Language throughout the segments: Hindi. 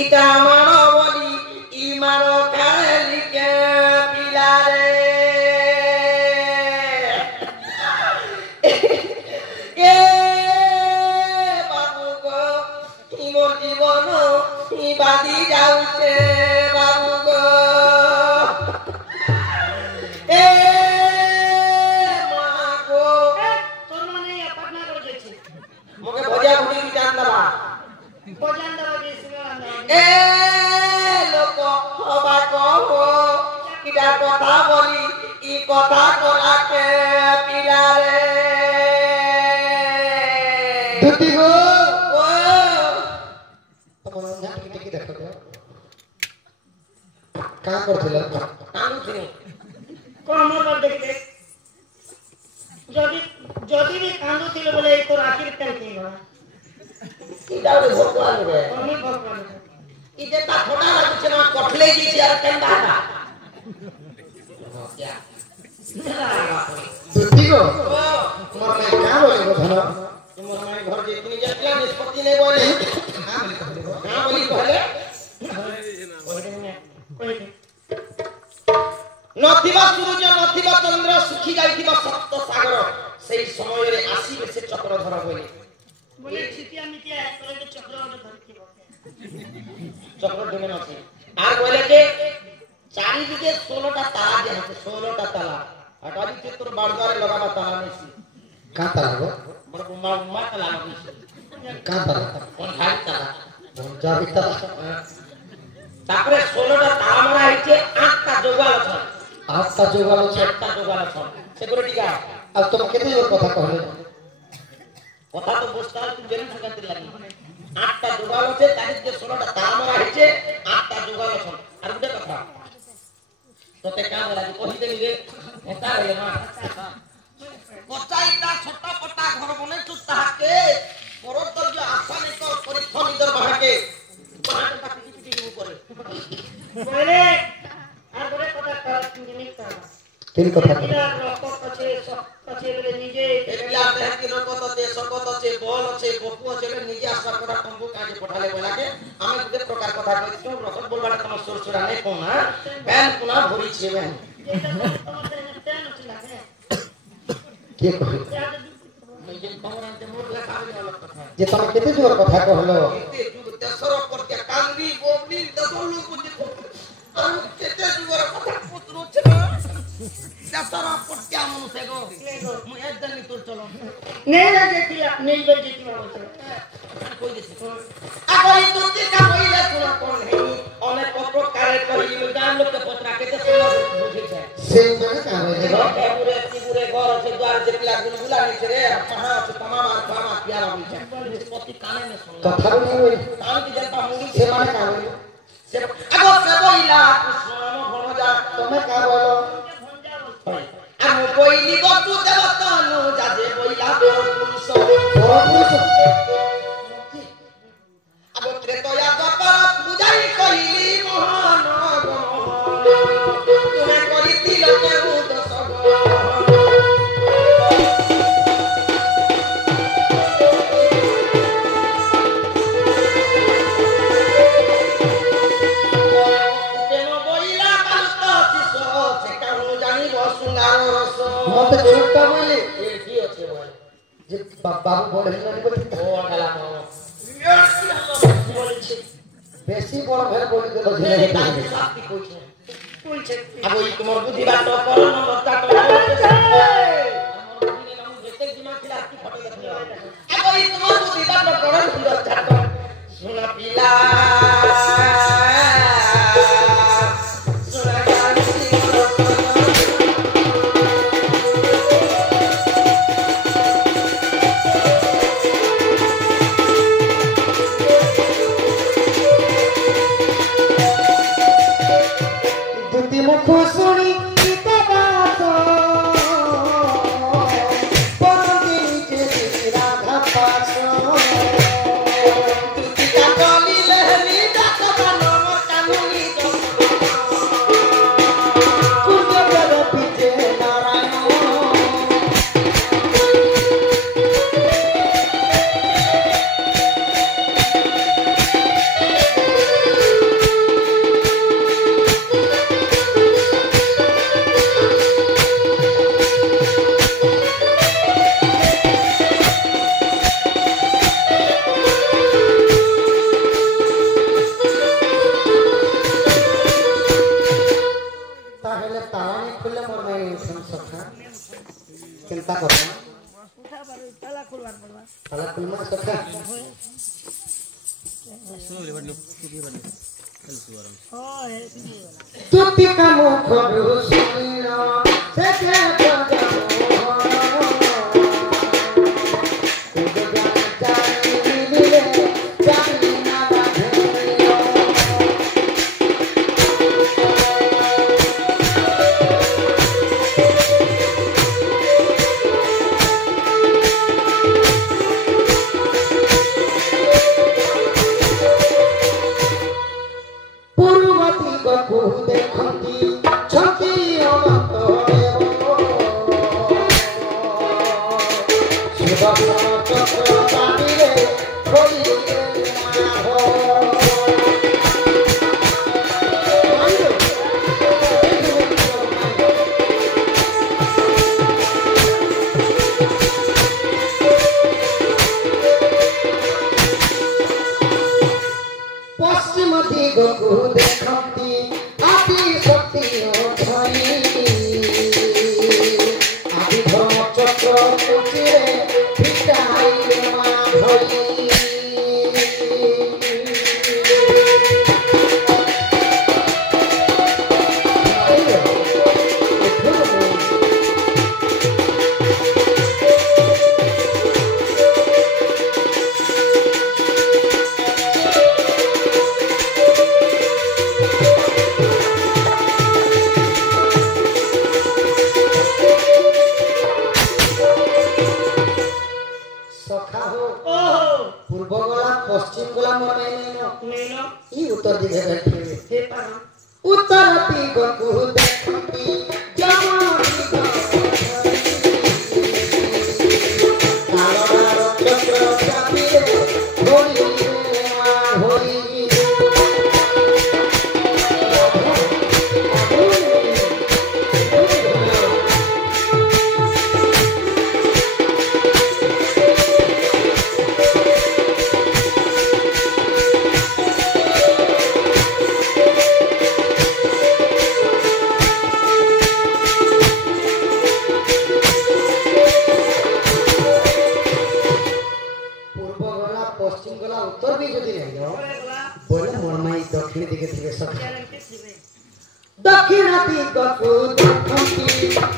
इता मारो बोली ई मारो काली के पिला रे ए बाबू को ई मोर जीवन ई बादी जाउछे बाबू को ए मां को তোর মানে পাটনা করে যাচ্ছে मोके भजिया भुजी जान दबा বজান দাও যে সিঙ্গারা ए लोक हबा कहो किडा कथा बोली ई कथा कोला के पिला रे दुती गो ओ अपन ना टिके देखो का करथिला कानू थिनी কমর বার দেখতে যদি যদি भी কান্দু ছিল বলে এই তোর আখির তেল কি গলা किडा रे भगवान रे আমি ভগবান ई जे ता थोड़ा लागु छे ना कठले जी छे और केंदा का क्या दुती गो ओ मोर में का बोले गो धन तुम माय घर जे तुम जतला निष्पत्ति नहीं बोले हां बोली कहले नथिबा सूरज नथिबा चंद्र सुखी जाइथिबा सप्त सागर सेही समय रे आसीबे से चक्रधर बोली বলে চিতিয়া মিতিয়া এক করে চক্র ধরতি चक्र ढुके नथि আর কইলে যে চারিদিকে 16টা তালা যে আছে 16টা তালা আটাদি তে তোর বাড়দারে লাগাবা তালা নেছি का ताला गो বড় বুমা বুমা তালা নেছি का ताला কোন ভাই তালা जा बिता তারপরে 16টা তালা মারা হইছে 8টা যোগাল আছে आस्ता जोगालो छे 8টা যোগাল আছে সেগুলো টিকা अब तुम केते जोर কথা कहले কথা তো বুঝতাল তুই জেনে থাকতে লাগি 8টা যোগাল আছে তারিখ যে 16টা তালা মারা হইছে 8টা যোগাল আছে আর গুটে কথা তোতে কাম লাগি কহি দেলি রে এটা রে মা কচাইটা ছোট পটা ঘর বনে তু তাহাকে পরদর্য আশা নেই কর পরীক্ষা নিদর বাহাকে বাহাটা পিটি পিটি করে বলে আর বলে কথা জিনিস তা किन কথা এরা রক্ত আছে সব আছে বলে নিজে এগুলা দেহকি রকত আছে সকত আছে বল আছে বকু আছে নিজে আশা করা তম্বু কাজে পঠালে বলাকে আমি দুটো প্রকার কথা কইছি রকত বলবাটা তোমার সুরসুরা নেই কোন না ব্যান কোনা ভরি ছে ব্যান যেটা তোমাদের তেন আছে লাগে के कहे নিজে খবর আনতে মোর লেখা হবে অলগ কথা जे तुम केते जोर কথা कहलो এতে যুগ তেসর করতে কান্দি ববলি দসলু কুজি আর কেতে যুগর কথা পুত্র ছিল তেসর করতে মানুষ গো মু একদম তোর চলো নেই লাগে কি নেই বল যেতে বলছে কই দিছি আগই তুই কা কইলে কোন কোন হেই অনেক প্রকারে কইল গান লোক পত্রা কেতে শুনো বুঝিছে से माने का होय देखो পুরে পুরে ঘর আছে দ্বার যে পিলা গুলা নিছে রে পাহা আছে तमाम আর পামা পিয়ারা হইছে নিষ্পত্তি কানে মে শুনলা कथा नहीं होय কান কি जनता মুড়ি से माने का होय সে আগো সে বইলা কৃষ্ণ ঘন যা तुम का बोलो আমি কইলি বতু দেবতানু যাজে বইলা দেব পুরুষ पुरुष আগো ত্রেতয়া দ্বাপর পূজাই কইলি মহান তুমি করিছিল কেউ দশ मत छोटा बोले ये की আছে ভাই जे बाबू बोले नहीं बोले ও খেলা বলছি बेसी बड़ भेल बोले तो নে झेले তাকে লাতি কইছে কইছে আবো এই তোমার বুদ্ধি বাট করো না বস্তা তো আমার বুদ্ধি নাম যেতে দিমা ছিল আপনি ফটো দেখি আবো এই তোমার বুদ্ধি বাট করো না বস্তা তো সোনা পিলা সোনা গাছি दुती मुख सुनी सीता बात बंदी के राधा पास तुती का गली लहरी ताला खुलवार पड़वा ताला खुलमा सखा ओए तुति का मुख रुसिनो से के बजा पश्चिम दिगको देखन्ती आदि शक्ति ओछाई आदि धर्म चक्र कुचिरे फिटाई मा भई सखा हो ओहो पूर्व गला पश्चिम गला मने नेनो ई उत्तर दिखे बैठे हे पारो उत्तर दिगको देखन्ती जमा दिगको तालवार चक्र चापिरे होली मा होली पूर्व गला पश्चिम गला उत्तर भी যদি নাই যাও ओए गला বলে মরমাই দক্ষিণ দিকে থেকে সখা चलन के सिबे दक्षिण दिगको देखन्ती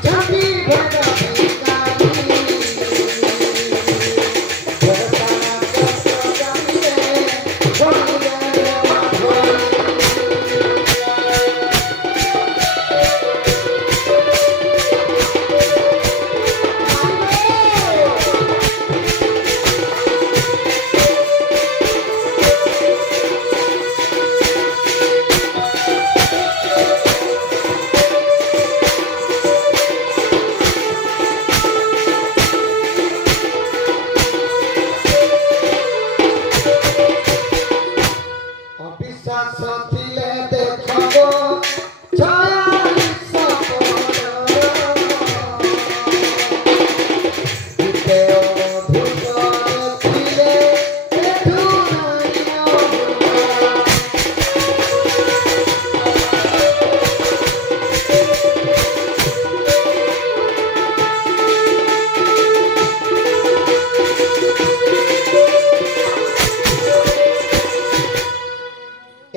छाती भरा भिकारी जगताना चक्र चापिरे होली मा होली अविश्वास थिले देखबो छाया सपन दिते धुकर थिले एठु नाइयो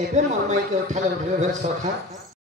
एबे मरमाई के उठाले उठबे सखा